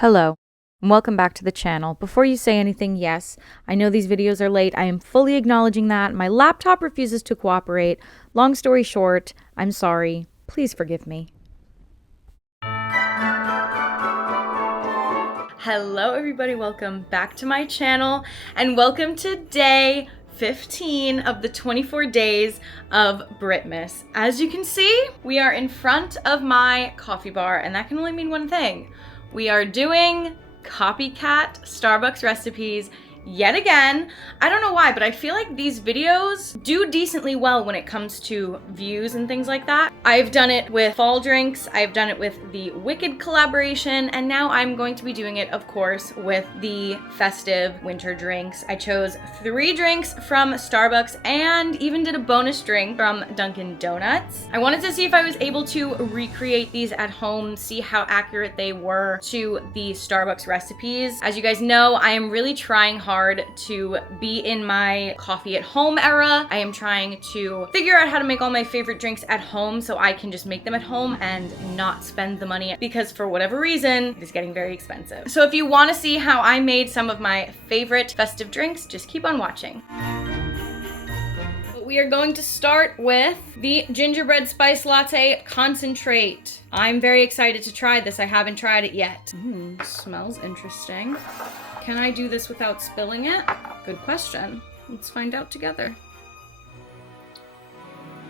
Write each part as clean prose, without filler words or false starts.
Hello, and welcome back to the channel. Before you say anything, yes, I know these videos are late. I am fully acknowledging that. My laptop refuses to cooperate. Long story short, I'm sorry. Please forgive me. Hello everybody, welcome back to my channel, and welcome to day 15 of the 24 days of Britmas. As you can see, we are in front of my coffee bar, and that can only mean one thing. We are doing copycat Starbucks recipes yet again. I don't know why, but I feel like these videos do decently well when it comes to views and things like that. I've done it with fall drinks, I've done it with the Wicked collaboration, and now I'm going to be doing it, of course, with the festive winter drinks. I chose 3 drinks from Starbucks and even did a bonus drink from Dunkin' Donuts. I wanted to see if I was able to recreate these at home, see how accurate they were to the Starbucks recipes. As you guys know, I am really trying hard to be in my coffee at home era. I am trying to figure out how to make all my favorite drinks at home so I can just make them at home and not spend the money, because for whatever reason, it is getting very expensive. So if you want to see how I made some of my favorite festive drinks, just keep on watching. We are going to start with the gingerbread spice latte concentrate. I'm very excited to try this. I haven't tried it yet. Smells interesting. Can I do this without spilling it? Good question. Let's find out together.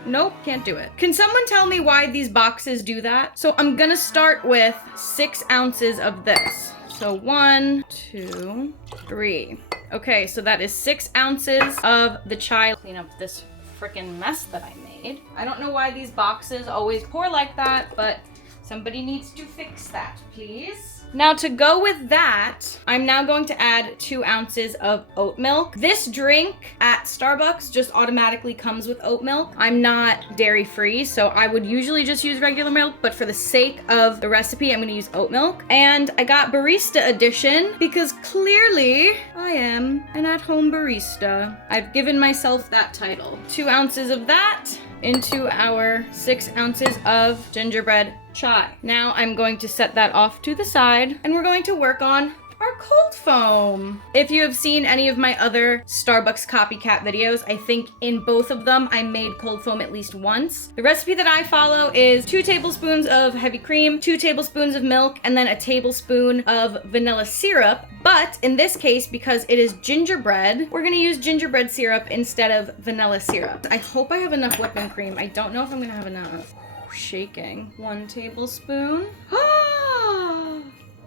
Nope, can't do it. Can someone tell me why these boxes do that? So I'm gonna start with 6 ounces of this. So 1, 2, 3. Okay, so that is 6 ounces of the chai. Clean up this freaking mess that I made. I don't know why these boxes always pour like that, but somebody needs to fix that, please. Now to go with that, I'm now going to add 2 ounces of oat milk. This drink at Starbucks just automatically comes with oat milk. I'm not dairy free, so I would usually just use regular milk, but for the sake of the recipe, I'm gonna use oat milk. And I got barista edition because clearly I am an at-home barista. I've given myself that title. 2 ounces of that into our 6 ounces of gingerbread chai. Now I'm going to set that off to the side, and we're going to work on our cold foam. If you have seen any of my other Starbucks copycat videos, I think in both of them I made cold foam at least once. The recipe that I follow is 2 tablespoons of heavy cream, 2 tablespoons of milk, and then a tablespoon of vanilla syrup. But in this case, because it is gingerbread, we're gonna use gingerbread syrup instead of vanilla syrup. I hope I have enough whipping cream. I don't know if I'm gonna have enough. Shaking. 1 tablespoon.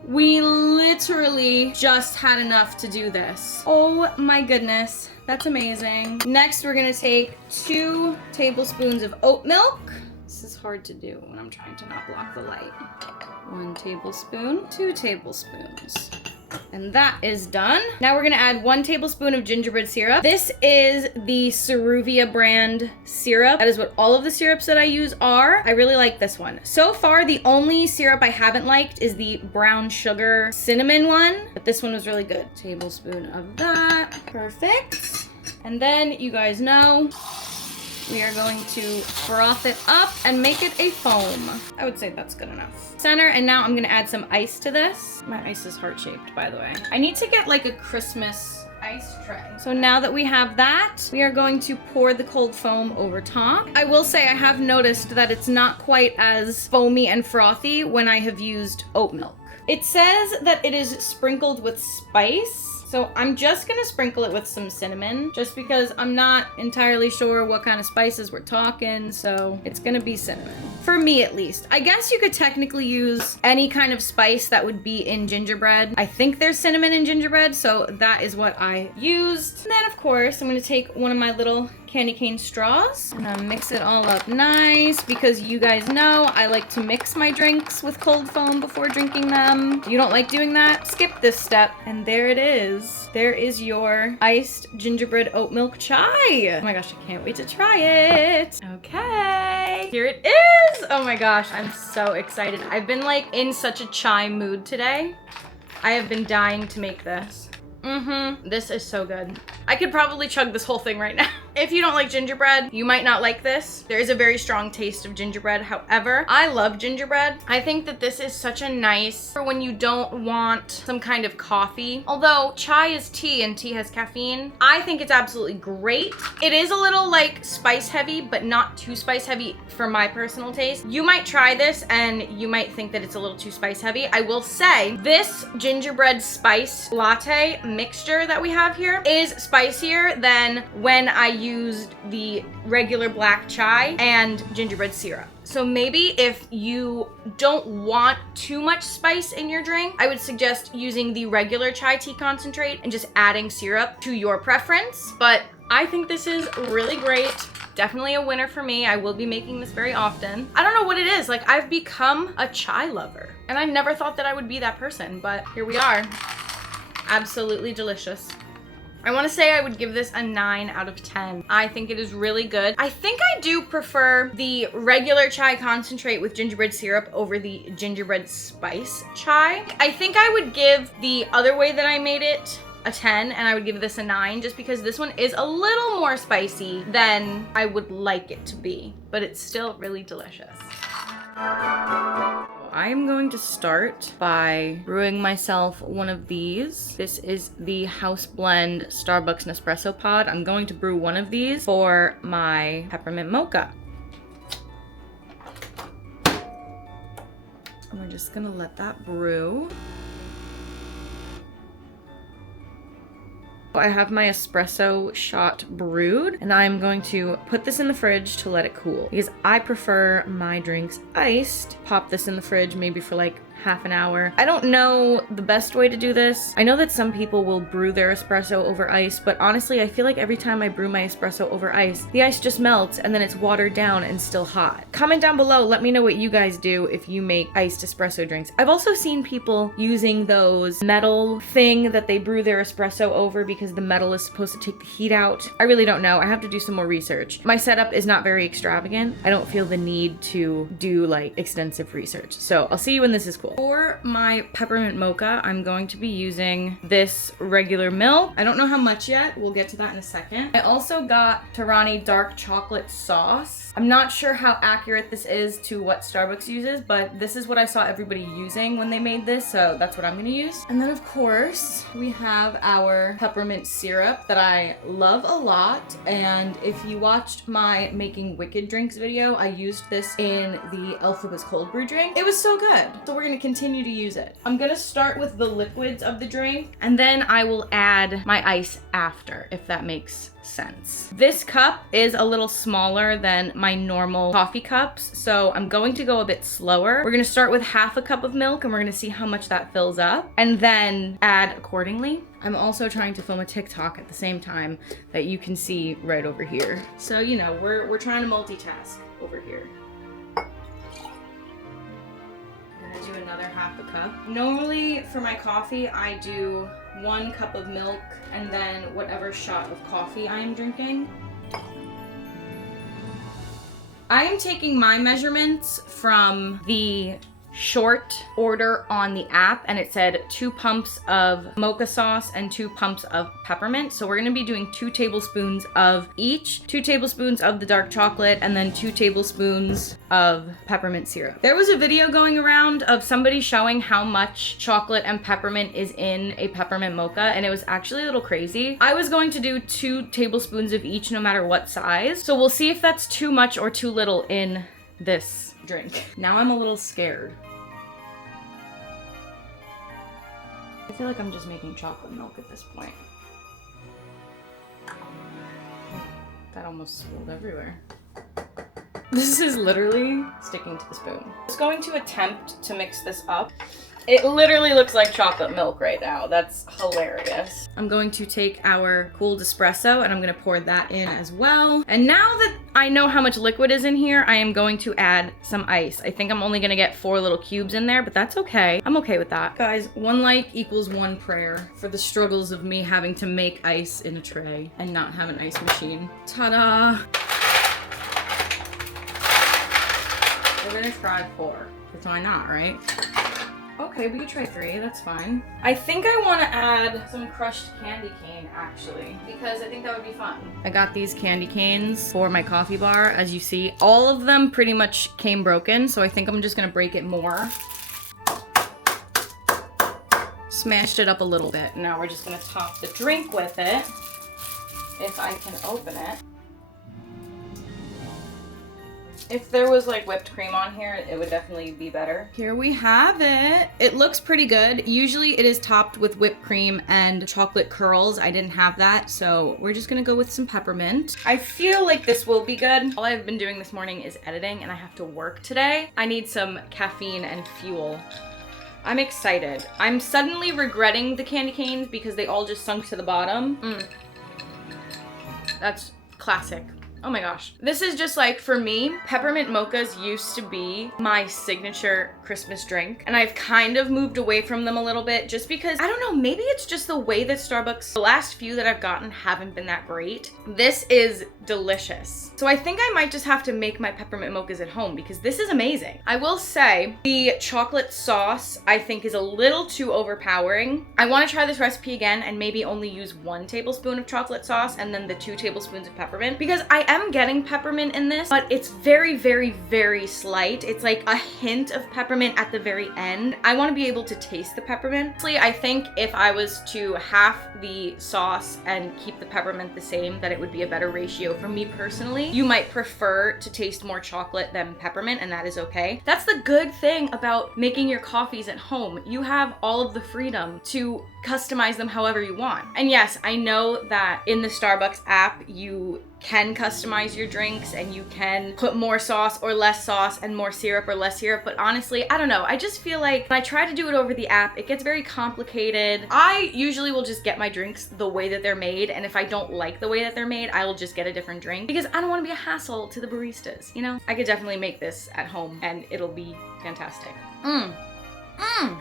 We literally just had enough to do this. Oh my goodness, that's amazing. Next, we're gonna take 2 tablespoons of oat milk. This is hard to do when I'm trying to not block the light. 1 tablespoon, 2 tablespoons. And that is done. Now we're gonna add 1 tablespoon of gingerbread syrup. This is the Ceruvia brand syrup. That is what all of the syrups that I use are. I really like this one. So far, the only syrup I haven't liked is the brown sugar cinnamon one, but this one was really good. Tablespoon of that. Perfect. And then you guys know, we are going to froth it up and make it a foam. I would say that's good enough. Center, and now I'm gonna add some ice to this. My ice is heart-shaped, by the way. I need to get like a Christmas ice tray. So now that we have that, we are going to pour the cold foam over top. I will say I have noticed that it's not quite as foamy and frothy when I have used oat milk. It says that it is sprinkled with spice. So I'm just gonna sprinkle it with some cinnamon, just because I'm not entirely sure what kind of spices we're talking, so it's gonna be cinnamon. For me, at least. I guess you could technically use any kind of spice that would be in gingerbread. I think there's cinnamon in gingerbread, so that is what I used. And then, of course, I'm gonna take one of my little candy cane straws and I'll mix it all up nice, because you guys know I like to mix my drinks with cold foam before drinking them. If you don't like doing that, skip this step. And there it is. There is your iced gingerbread oat milk chai. Oh my gosh, I can't wait to try it. Okay, here it is. Oh my gosh, I'm so excited. I've been like in such a chai mood today. I have been dying to make this. This is so good. I could probably chug this whole thing right now. If you don't like gingerbread, you might not like this. There is a very strong taste of gingerbread. However, I love gingerbread. I think that this is such a nice for when you don't want some kind of coffee. Although chai is tea and tea has caffeine, I think it's absolutely great. It is a little like spice heavy, but not too spice heavy for my personal taste. You might try this and you might think that it's a little too spice heavy. I will say this gingerbread spice latte mixture that we have here is spicier than when I used the regular black chai and gingerbread syrup. So maybe if you don't want too much spice in your drink, I would suggest using the regular chai tea concentrate and just adding syrup to your preference. But I think this is really great. Definitely a winner for me. I will be making this very often. I don't know what it is. Like, I've become a chai lover and I never thought that I would be that person, but here we are. Absolutely delicious. I want to say I would give this a 9 out of 10. I think it is really good. I think I do prefer the regular chai concentrate with gingerbread syrup over the gingerbread spice chai. I think I would give the other way that I made it a 10 and I would give this a 9 just because this one is a little more spicy than I would like it to be, but it's still really delicious. I'm going to start by brewing myself one of these. This is the House Blend Starbucks Nespresso Pod. I'm going to brew one of these for my peppermint mocha. And we're just gonna let that brew. I have my espresso shot brewed and I'm going to put this in the fridge to let it cool because I prefer my drinks iced. Pop this in the fridge maybe for like half an hour. I don't know the best way to do this. I know that some people will brew their espresso over ice, but honestly, I feel like every time I brew my espresso over ice, the ice just melts and then it's watered down and still hot. Comment down below, let me know what you guys do if you make iced espresso drinks. I've also seen people using those metal thing that they brew their espresso over because the metal is supposed to take the heat out. I really don't know. I have to do some more research. My setup is not very extravagant. I don't feel the need to do like extensive research. So I'll see you when this is cool. For my peppermint mocha, I'm going to be using this regular milk. I don't know how much yet. We'll get to that in a second. I also got Torani dark chocolate sauce. I'm not sure how accurate this is to what Starbucks uses, but this is what I saw everybody using when they made this, so that's what I'm gonna use. And then of course, we have our peppermint syrup that I love a lot, and if you watched my Making Wicked Drinks video, I used this in the Elphabet's cold brew drink. It was so good, so we're gonna continue to use it. I'm gonna start with the liquids of the drink, and then I will add my ice after, if that makes sense. This cup is a little smaller than my normal coffee cups, so I'm going to go a bit slower. We're gonna start with half a cup of milk and we're gonna see how much that fills up and then add accordingly. I'm also trying to film a TikTok at the same time that you can see right over here. So, you know, we're trying to multitask over here. Do another half a cup. Normally for my coffee, I do 1 cup of milk and then whatever shot of coffee I am drinking. I am taking my measurements from the short order on the app and it said 2 pumps of mocha sauce and 2 pumps of peppermint. So we're gonna be doing 2 tablespoons of each, 2 tablespoons of the dark chocolate and then 2 tablespoons of peppermint syrup. There was a video going around of somebody showing how much chocolate and peppermint is in a peppermint mocha and it was actually a little crazy. I was going to do 2 tablespoons of each no matter what size. So we'll see if that's too much or too little in this drink. Now I'm a little scared. I feel like I'm just making chocolate milk at this point. That almost spilled everywhere. This is literally sticking to the spoon. I'm just going to attempt to mix this up. It literally looks like chocolate milk right now. That's hilarious. I'm going to take our cooled espresso and I'm gonna pour that in as well. And now that I know how much liquid is in here, I am going to add some ice. I think I'm only gonna get 4 little cubes in there, but that's okay. I'm okay with that. Guys, 1 like equals 1 prayer for the struggles of me having to make ice in a tray and not have an ice machine. Ta-da! We're gonna try 4, because why not, right? Okay, we could try 3. That's fine. I think I want to add some crushed candy cane, actually, because I think that would be fun. I got these candy canes for my coffee bar. As you see, all of them pretty much came broken, so I think I'm just going to break it more. Smashed it up a little bit. Now we're just going to top the drink with it, if I can open it. If there was like whipped cream on here, it would definitely be better. Here we have it. It looks pretty good. Usually it is topped with whipped cream and chocolate curls. I didn't have that, so we're just gonna go with some peppermint. I feel like this will be good. All I've been doing this morning is editing and I have to work today. I need some caffeine and fuel. I'm excited. I'm suddenly regretting the candy canes because they all just sunk to the bottom. That's classic. Oh my gosh. This is just like, for me, peppermint mochas used to be my signature Christmas drink. And I've kind of moved away from them a little bit just because, I don't know, maybe it's just the way that Starbucks, the last few that I've gotten haven't been that great. This is delicious. So I think I might just have to make my peppermint mochas at home because this is amazing. I will say the chocolate sauce I think is a little too overpowering. I want to try this recipe again and maybe only use 1 tablespoon of chocolate sauce and then the 2 tablespoons of peppermint because I am getting peppermint in this, but it's very, very, very slight. It's like a hint of peppermint at the very end. I want to be able to taste the peppermint. Honestly, I think if I was to half the sauce and keep the peppermint the same, that it would be a better ratio for me personally. You might prefer to taste more chocolate than peppermint, and that is okay. That's the good thing about making your coffees at home. You have all of the freedom to customize them however you want. And yes, I know that in the Starbucks app, you can customize your drinks and you can put more sauce or less sauce and more syrup or less syrup, but honestly, I don't know. I just feel like when I try to do it over the app, it gets very complicated. I usually will just get my drinks the way that they're made, and if I don't like the way that they're made, I will just get a different drink because I don't want to be a hassle to the baristas, you know? I could definitely make this at home and it'll be fantastic.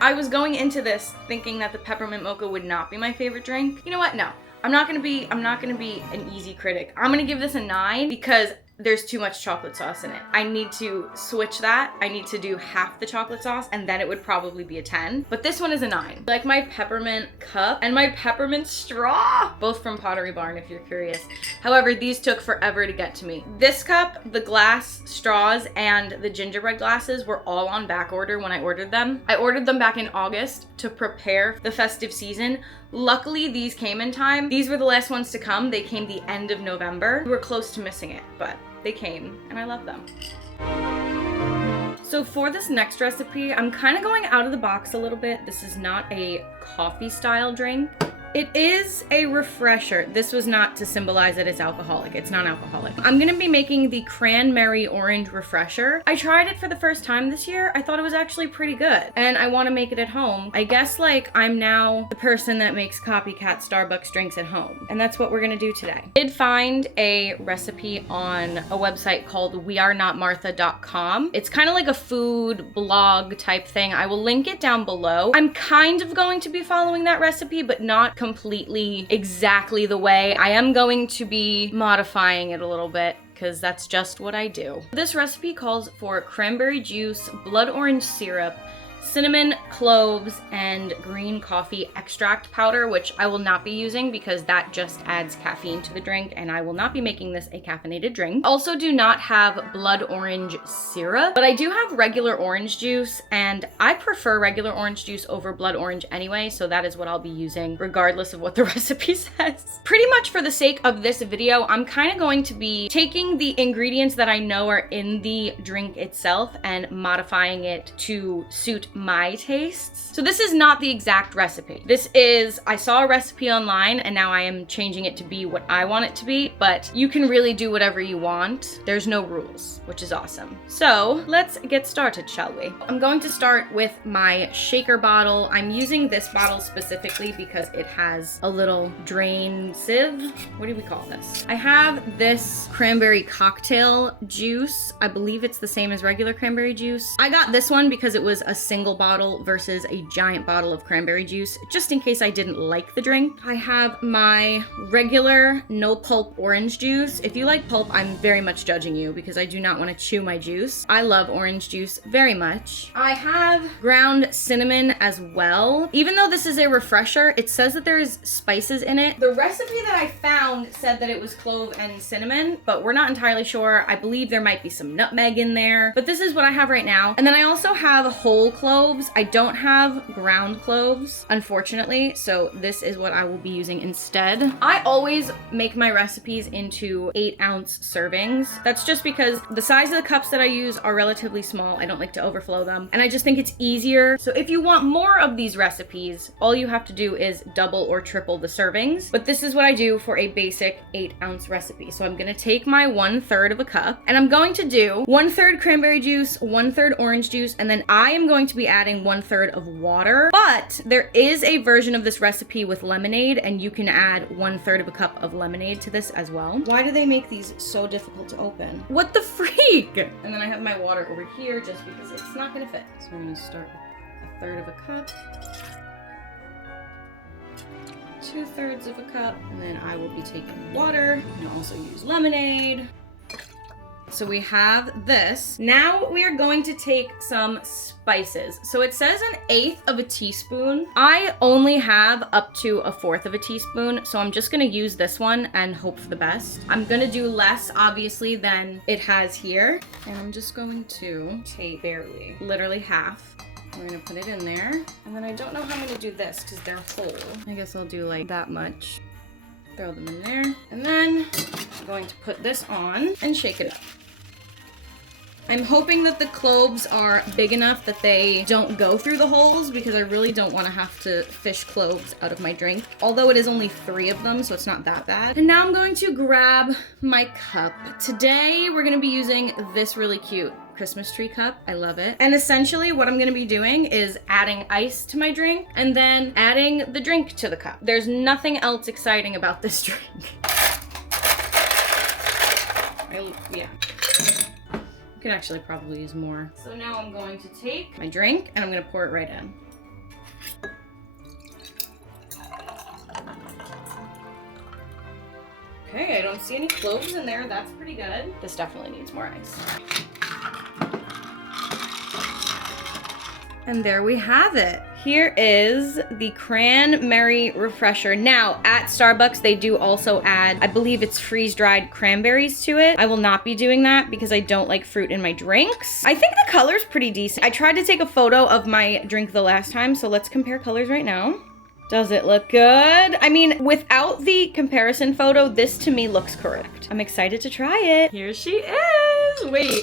I was going into this thinking that the peppermint mocha would not be my favorite drink. You know what? No. I'm not gonna be an easy critic. I'm gonna give this a 9 because there's too much chocolate sauce in it. I need to switch that. I need to do half the chocolate sauce and then it would probably be a 10. But this one is a 9. Like my peppermint cup and my peppermint straw, both from Pottery Barn if you're curious. However, these took forever to get to me. This cup, the glass straws, and the gingerbread glasses were all on back order when I ordered them. I ordered them back in August to prepare the festive season. Luckily, these came in time. These were the last ones to come. They came the end of November. We were close to missing it, but they came and I love them. So for this next recipe, I'm kind of going out of the box a little bit. This is not a coffee style drink. It is a refresher. This was not to symbolize that it's alcoholic. It's non-alcoholic. I'm gonna be making the Cranberry Orange Refresher. I tried it for the first time this year. I thought it was actually pretty good and I wanna make it at home. I guess like I'm now the person that makes copycat Starbucks drinks at home, and that's what we're gonna do today. I did find a recipe on a website called wearenotmartha.com. It's kind of like a food blog type thing. I will link it down below. I'm kind of going to be following that recipe, but not completely exactly the way. I am going to be modifying it a little bit because that's just what I do. This recipe calls for cranberry juice, blood orange syrup, cinnamon, cloves, and green coffee extract powder, which I will not be using because that just adds caffeine to the drink, and I will not be making this a caffeinated drink. Also do not have blood orange syrup, but I do have regular orange juice, and I prefer regular orange juice over blood orange anyway, so that is what I'll be using regardless of what the recipe says. Pretty much for the sake of this video, I'm kind of going to be taking the ingredients that I know are in the drink itself and modifying it to suit my tastes. So this is not the exact recipe. This is, I saw a recipe online and now I am changing it to be what I want it to be, but you can really do whatever you want. There's no rules, which is awesome. So let's get started, shall we? I'm going to start with my shaker bottle. I'm using this bottle specifically because it has a little drain sieve. What do we call this? I have this cranberry cocktail juice. I believe it's the same as regular cranberry juice. I got this one because it was a single single bottle versus a giant bottle of cranberry juice, just in case I didn't like the drink. I have my regular no pulp orange juice. If you like pulp, I'm very much judging you because I do not want to chew my juice. I love orange juice very much. I have ground cinnamon as well. Even though this is a refresher, it says that there's spices in it. The recipe that I found said that it was clove and cinnamon, but we're not entirely sure. I believe there might be some nutmeg in there, but this is what I have right now. And then I also have whole cloves. I don't have ground cloves, unfortunately, so this is what I will be using instead. I always make my recipes into 8-ounce servings. That's just because the size of the cups that I use are relatively small. I don't like to overflow them, and I just think it's easier. So if you want more of these recipes, all you have to do is double or triple the servings, but this is what I do for a basic 8-ounce recipe. So I'm gonna take my 1/3 of a cup, and I'm going to do 1/3 cranberry juice, 1/3 orange juice, and then I am going to be adding 1/3 of water. But there is a version of this recipe with lemonade, and you can add 1/3 of a cup of lemonade to this as well. Why do they make these so difficult to open? What the freak? And then I have my water over here just because it's not gonna fit. So I'm gonna start with 1/3 of a cup, 2/3 of a cup, and then I will be taking water. You can also use lemonade. So we have this. Now we are going to take some spices. So it says 1/8 of a teaspoon. I only have up to 1/4 of a teaspoon, so I'm just gonna use this one and hope for the best. I'm gonna do less, obviously, than it has here. And I'm just going to take barely, literally half. We're gonna put it in there. And then I don't know how I'm gonna do this because they're whole. I guess I'll do like that much. Throw them in there. And then I'm going to put this on and shake it up. I'm hoping that the cloves are big enough that they don't go through the holes because I really don't want to have to fish cloves out of my drink. Although it is only 3 of them, so it's not that bad. And now I'm going to grab my cup. Today, we're going to be using this really cute Christmas tree cup. I love it. And essentially what I'm going to be doing is adding ice to my drink and then adding the drink to the cup. There's nothing else exciting about this drink. Yeah. Could actually probably use more. So now I'm going to take my drink and I'm going to pour it right in. Okay, I don't see any cloves in there. That's pretty good. This definitely needs more ice. And there we have it. Here is the Cran-Merry Refresher. Now, at Starbucks, they do also add, I believe it's freeze-dried cranberries to it. I will not be doing that because I don't like fruit in my drinks. I think the color's pretty decent. I tried to take a photo of my drink the last time, so let's compare colors right now. Does it look good? I mean, without the comparison photo, this to me looks correct. I'm excited to try it. Here she is. Wait.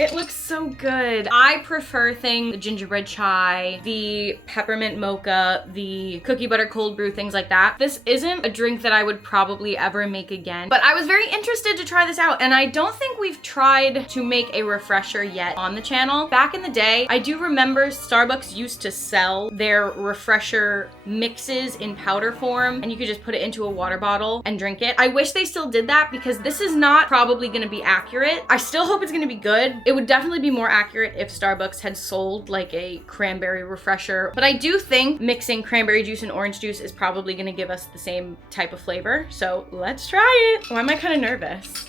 It looks so good. I prefer things, the gingerbread chai, the peppermint mocha, the cookie butter cold brew, things like that. This isn't a drink that I would probably ever make again, but I was very interested to try this out, and I don't think we've tried to make a refresher yet on the channel. Back in the day, I do remember Starbucks used to sell their refresher mixes in powder form, and you could just put it into a water bottle and drink it. I wish they still did that because this is not probably gonna be accurate. I still hope it's gonna be good. It would definitely be more accurate if Starbucks had sold like a cranberry refresher, but I do think mixing cranberry juice and orange juice is probably gonna give us the same type of flavor. So let's try it. Why am I kind of nervous?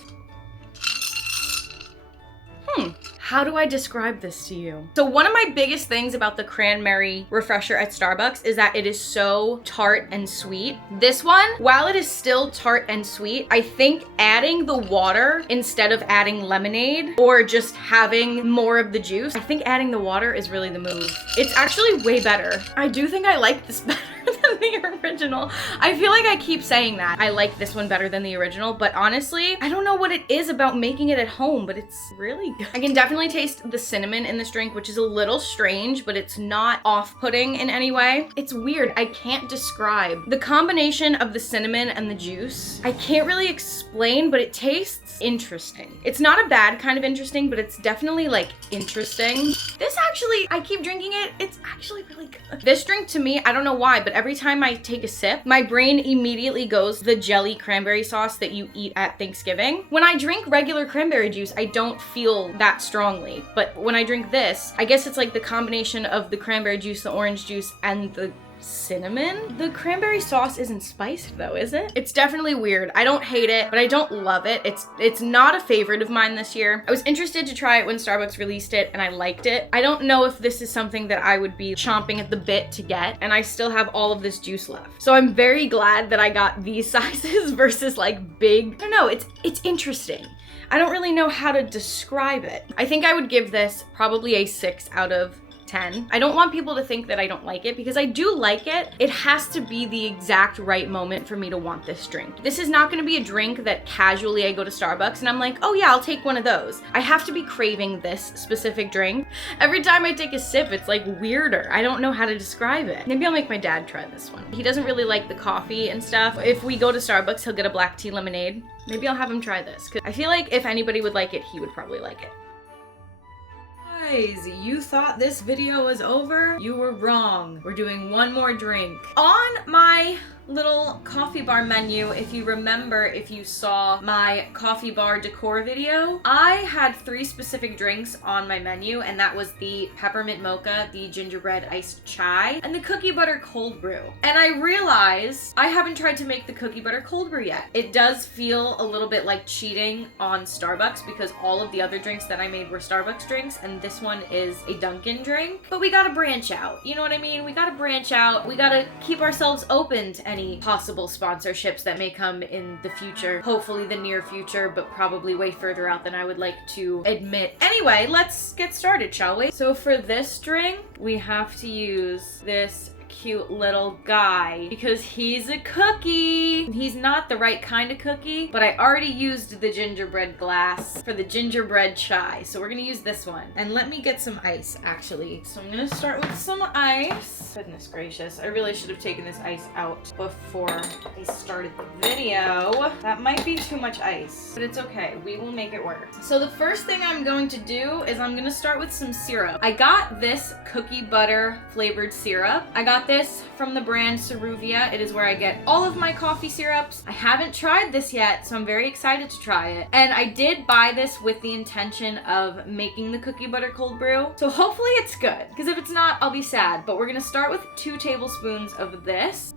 How do I describe this to you? So one of my biggest things about the Cran-Merry Refresher at Starbucks is that it is so tart and sweet. This one, while it is still tart and sweet, I think adding the water instead of adding lemonade or just having more of the juice, I think adding the water is really the move. It's actually way better. I do think I like this better than the original. I feel like I keep saying that. I like this one better than the original, but honestly, I don't know what it is about making it at home, but it's really good. I can definitely taste the cinnamon in this drink, which is a little strange, but it's not off-putting in any way. It's weird. I can't describe. The combination of the cinnamon and the juice, I can't really explain, but it tastes interesting. It's not a bad kind of interesting, but it's definitely like interesting. This actually, I keep drinking it. It's actually really good. This drink to me, I don't know why, but every time I take a sip, my brain immediately goes the jelly cranberry sauce that you eat at Thanksgiving. When I drink regular cranberry juice, I don't feel that strong strongly. But when I drink this, I guess it's like the combination of the cranberry juice, the orange juice, and the cinnamon. The cranberry sauce isn't spiced though, is it? It's definitely weird. I don't hate it, but I don't love it. It's not a favorite of mine this year. I was interested to try it when Starbucks released it and I liked it. I don't know if this is something that I would be chomping at the bit to get, and I still have all of this juice left. So I'm very glad that I got these sizes versus like big. I don't know, it's interesting. I don't really know how to describe it. I think I would give this probably a 6 out of 10. I don't want people to think that I don't like it because I do like it. It has to be the exact right moment for me to want this drink. This is not gonna be a drink that casually I go to Starbucks and I'm like, oh yeah, I'll take one of those. I have to be craving this specific drink. Every time I take a sip, it's like weirder. I don't know how to describe it. Maybe I'll make my dad try this one. He doesn't really like the coffee and stuff. If we go to Starbucks, he'll get a black tea lemonade. Maybe I'll have him try this because I feel like if anybody would like it, he would probably like it. Guys, you thought this video was over? You were wrong. We're doing one more drink. On my little coffee bar menu, if you remember, if you saw my coffee bar decor video, I had 3 specific drinks on my menu, and that was the peppermint mocha, the gingerbread iced chai, and the cookie butter cold brew. And I realized I haven't tried to make the cookie butter cold brew yet. It does feel a little bit like cheating on Starbucks because all of the other drinks that I made were Starbucks drinks, and this one is a Dunkin' drink. But we gotta branch out. You know what I mean? We gotta branch out. We gotta keep ourselves open to any possible sponsorships that may come in the future. Hopefully the near future, but probably way further out than I would like to admit. Anyway, let's get started, shall we? So for this drink, we have to use this cute little guy because he's a cookie. He's not the right kind of cookie, but I already used the gingerbread glass for the gingerbread chai, so we're gonna use this one. And let me get some ice, actually. So I'm gonna start with some ice. Goodness gracious, I really should have taken this ice out before I started the video. That might be too much ice, but it's okay. We will make it work. So the first thing I'm going to do is I'm gonna start with some syrup. I got this cookie butter flavored syrup. I got this from the brand Ceruvia. It is where I get all of my coffee syrups. I haven't tried this yet, so I'm very excited to try it. And I did buy this with the intention of making the cookie butter cold brew. So hopefully it's good, because if it's not, I'll be sad. But we're gonna start with 2 tablespoons of this.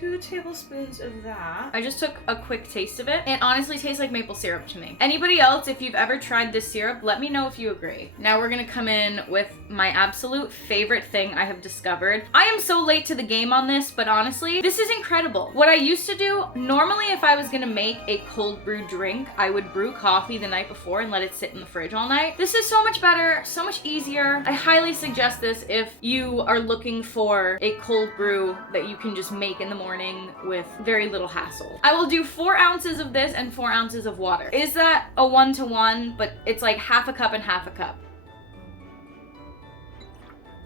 2 tablespoons of that. I just took a quick taste of it. It honestly tastes like maple syrup to me. Anybody else, if you've ever tried this syrup, let me know if you agree. Now we're gonna come in with my absolute favorite thing I have discovered. I am so late to the game on this, but honestly, this is incredible. What I used to do, normally if I was gonna make a cold brew drink, I would brew coffee the night before and let it sit in the fridge all night. This is so much better, so much easier. I highly suggest this if you are looking for a cold brew that you can just make in the morning with very little hassle. I will do 4 ounces of this and 4 ounces of water. Is that a 1-to-1? But it's like half a cup and half a cup.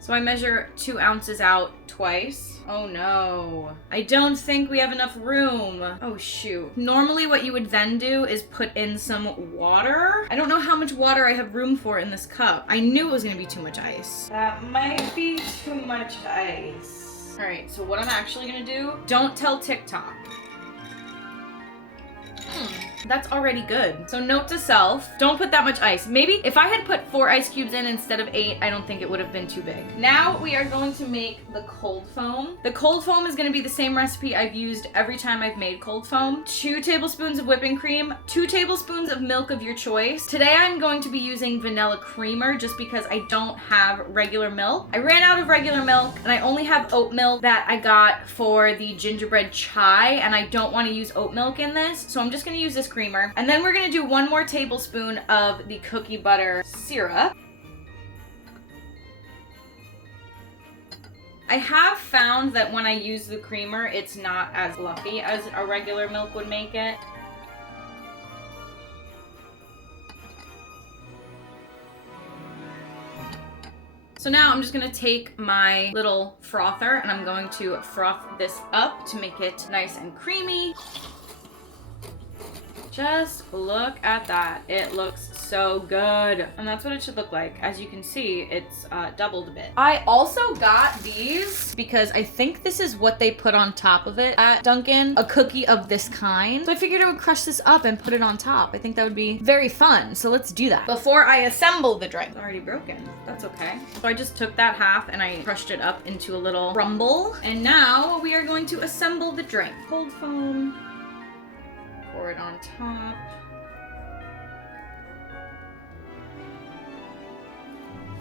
So I measure 2 ounces out twice. Oh no. I don't think we have enough room. Oh shoot. Normally what you would then do is put in some water. I don't know how much water I have room for in this cup. I knew it was gonna be too much ice. That might be too much ice. All right, so what I'm actually gonna do, don't tell TikTok. That's already good. So note to self, don't put that much ice. Maybe if I had put 4 ice cubes in instead of 8, I don't think it would have been too big. Now we are going to make the cold foam. The cold foam is gonna be the same recipe I've used every time I've made cold foam. 2 tablespoons of whipping cream, 2 tablespoons of milk of your choice. Today I'm going to be using vanilla creamer just because I don't have regular milk. I ran out of regular milk and I only have oat milk that I got for the gingerbread chai, and I don't want to use oat milk in this, so I'm just gonna use this creamer. And then we're gonna do 1 more tablespoon of the cookie butter syrup. I have found that when I use the creamer, it's not as fluffy as a regular milk would make it. So now I'm just gonna take my little frother and I'm going to froth this up to make it nice and creamy. Just look at that. It looks so good. And that's what it should look like. As you can see, it's doubled a bit. I also got these because I think this is what they put on top of it at Dunkin', a cookie of this kind. So I figured I would crush this up and put it on top. I think that would be very fun. So let's do that. Before I assemble the drink. It's already broken. That's okay. So I just took that half and I crushed it up into a little crumble. And now we are going to assemble the drink. Cold foam. Pour it on top.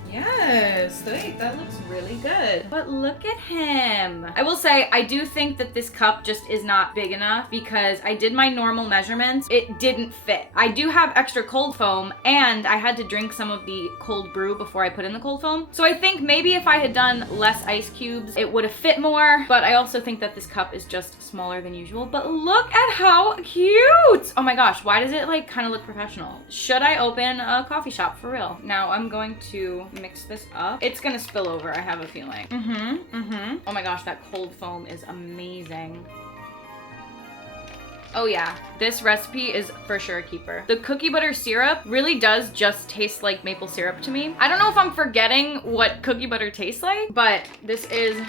Yes, wait, that looks really good. But look at him. I will say, I do think that this cup just is not big enough because I did my normal measurements. It didn't fit. I do have extra cold foam and I had to drink some of the cold brew before I put in the cold foam. So I think maybe if I had done less ice cubes, it would have fit more. But I also think that this cup is just smaller than usual. But look at how cute. Oh my gosh, why does it like kind of look professional? Should I open a coffee shop for real? Now I'm going to mix this up. It's gonna spill over, I have a feeling. Oh my gosh, that cold foam is amazing. Oh yeah, this recipe is for sure a keeper. The cookie butter syrup really does just taste like maple syrup to me. I don't know if I'm forgetting what cookie butter tastes like, but this is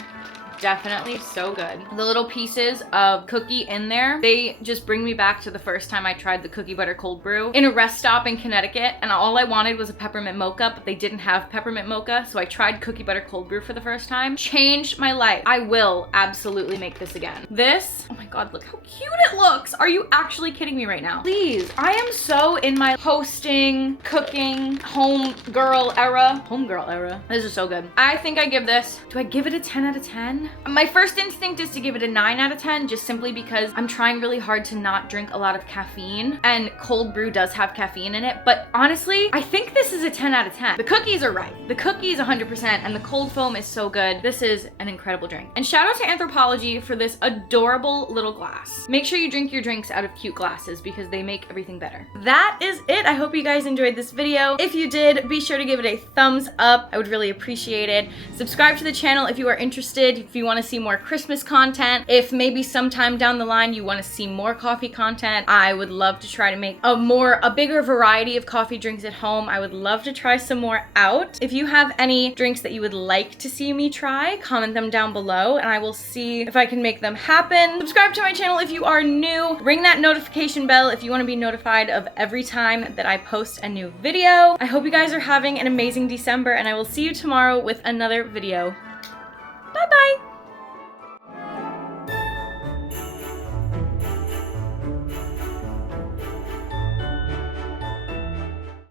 definitely so good. The little pieces of cookie in there, they just bring me back to the first time I tried the cookie butter cold brew in a rest stop in Connecticut, and all I wanted was a peppermint mocha, but they didn't have peppermint mocha, so I tried cookie butter cold brew for the first time. Changed my life. I will absolutely make this again. This, oh my god, look how cute it looks. Are you actually kidding me right now? Please, I am so in my hosting, cooking, homegirl era. Homegirl era. This is so good. I think I give this, do I give it a 10 out of 10? My first instinct is to give it a 9 out of 10 just simply because I'm trying really hard to not drink a lot of caffeine, and cold brew does have caffeine in it, but honestly, I think this is a 10 out of 10. The cookies are right. The cookies 100%, and the cold foam is so good. This is an incredible drink. And shout out to Anthropologie for this adorable little glass. Make sure you drink your drinks out of cute glasses because they make everything better. That is it. I hope you guys enjoyed this video. If you did, be sure to give it a thumbs up. I would really appreciate it. Subscribe to the channel if you are interested. If you want to see more Christmas content, if maybe sometime down the line you want to see more coffee content, I would love to try to make a bigger variety of coffee drinks at home. I would love to try some more out. If you have any drinks that you would like to see me try, comment them down below and I will see if I can make them happen. Subscribe to my channel if you are new. Ring that notification bell if you want to be notified of every time that I post a new video. I hope you guys are having an amazing December and I will see you tomorrow with another video.